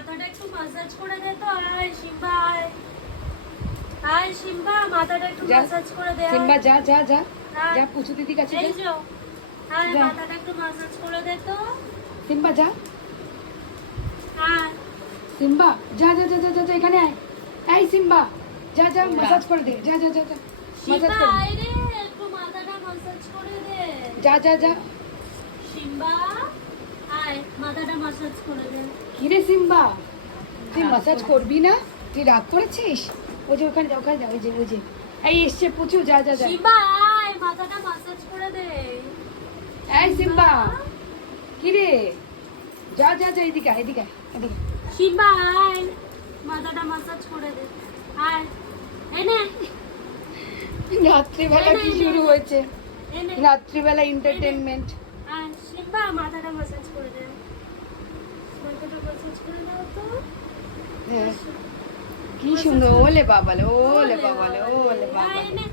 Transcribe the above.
মাথাটা একটু ম্যাসাজ করে দে তো। আয় সিম্বা আয়। আয় সিম্বা মাথাটা একটু যা। ম্যাসাজ করে দে। সিম্বা যা যা যা আয়। যা পুচু দিদি কাছে এই যা। যো। আয় যা। মাথাটা একটু ম্যাসাজ করে দে তো। সিম্বা যা। আয়। সিম্বা যা যা যা যা যা যা, এখানে আয়। এই সিম্বা যা যা ম্যাসাজ করে দে, যা যা যা যা ম্যাসাজ সিম্বা করে দে। আয় রে, একটু মাথাটা ম্যাসাজ করে দে। যা যা যা। সিম্বা আয় মাথাটা ম্যাসাজ করে দে। কি রে সিম্বা, তুই ম্যাসাজ করবি না? তুই রাগ করেছিস? ওই যে ওখানে যা, ওখানে যা, ওই যে ওই যে এই এসছে পুচু, যা যা যা। সিম্বা আয় মাথাটা ম্যাসাজ করে দে। এই সিম্বা কি রে, যা যা যা, এদিকে আয়, এদিকে আয়, এদিকে। সিম্বা আয় মাথাটা ম্যাসাজ করে দে। আয় এনে রাত্রিবেলা কি শুরু হয়েছে? এনে রাত্রিবেলা এন্টারটেনমেন্ট। আয় সিম্বা মাথাটা ম্যাসাজ করে দে। মাথাটা ম্যাসাজ করে দাও তো। হ্যাঁ, কি সুন্দর। ওলে বাবালে, ওলে বাবালে, ওলে আয় বাবালে। এনে